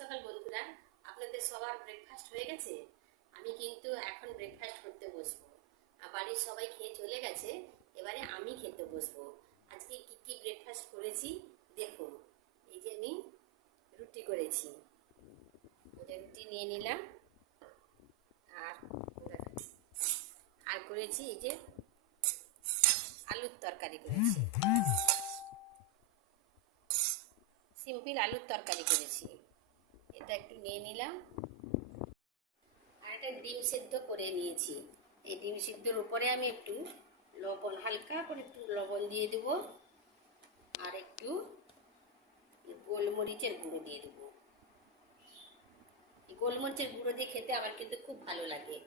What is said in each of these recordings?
সকাল বন্ধুরা, আপনাদের সবার ব্রেকফাস্ট হয়ে গেছে? আমি কিন্তু এখন ব্রেকফাস্ট করতে বসবো। বাড়ির সবাই খেয়ে চলে গেছে, এবারে আমি খেতে বসবো। আজকে কি কি ব্রেকফাস্ট করেছি দেখুন। এই যে আমি রুটি করেছি, রুটি নিয়ে নিলাম, আর করেছি এই যে আলুর তরকারি করেছি, সিম্পল আলুর তরকারি করেছি। এটা একটু নিয়ে নিলাম, আর একটা ডিম সেদ্ধ করে নিয়েছি। এই ডিম সিদ্ধর উপরে আমি একটু লবণ, হালকা করে একটু লবণ দিয়ে দেব, আর একটু গোলমরিচের গুঁড়ো দিয়ে দেবো। এই গোলমরিচের গুঁড়ো দিয়ে খেতে আমার কিন্তু খুব ভালো লাগে।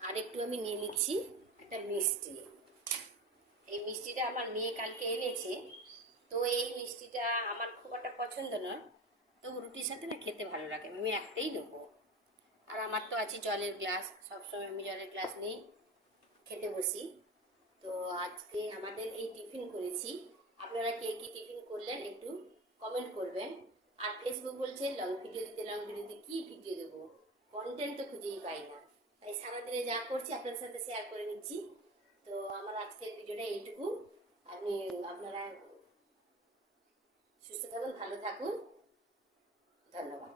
আর একটু আমি নিয়ে নিচ্ছি একটা মিষ্টি। এই মিষ্টিটা আমার মেয়ে কালকে এনেছে, তো এই মিষ্টিটা আমার খুব একটা পছন্দ নয়, তবু রুটির সাথে না খেতে ভালো লাগে, আমি একটাই নেবো। আর আমার তো আছে জলের গ্লাস, সবসময় আমি জলের গ্লাস নিই খেতে বসি। তো আজকে আমাদের এই টিফিন করেছি। আপনারা কে কী টিফিন করলেন একটু কমেন্ট করবেন। আর ফেসবুক বলছে লং ভিডিও দিতে, লং ভিডিওতে কী ভিডিও দেবো, কন্টেন্ট তো খুঁজেই পাই না, তাই সারাদিনে যা করছি আপনাদের সাথে শেয়ার করে নিচ্ছি। তো আমার আজকের ভিডিওটা এইটুকু। আপনারা সুস্থ থাকুন, ভালো থাকুন, ধন্যবাদ।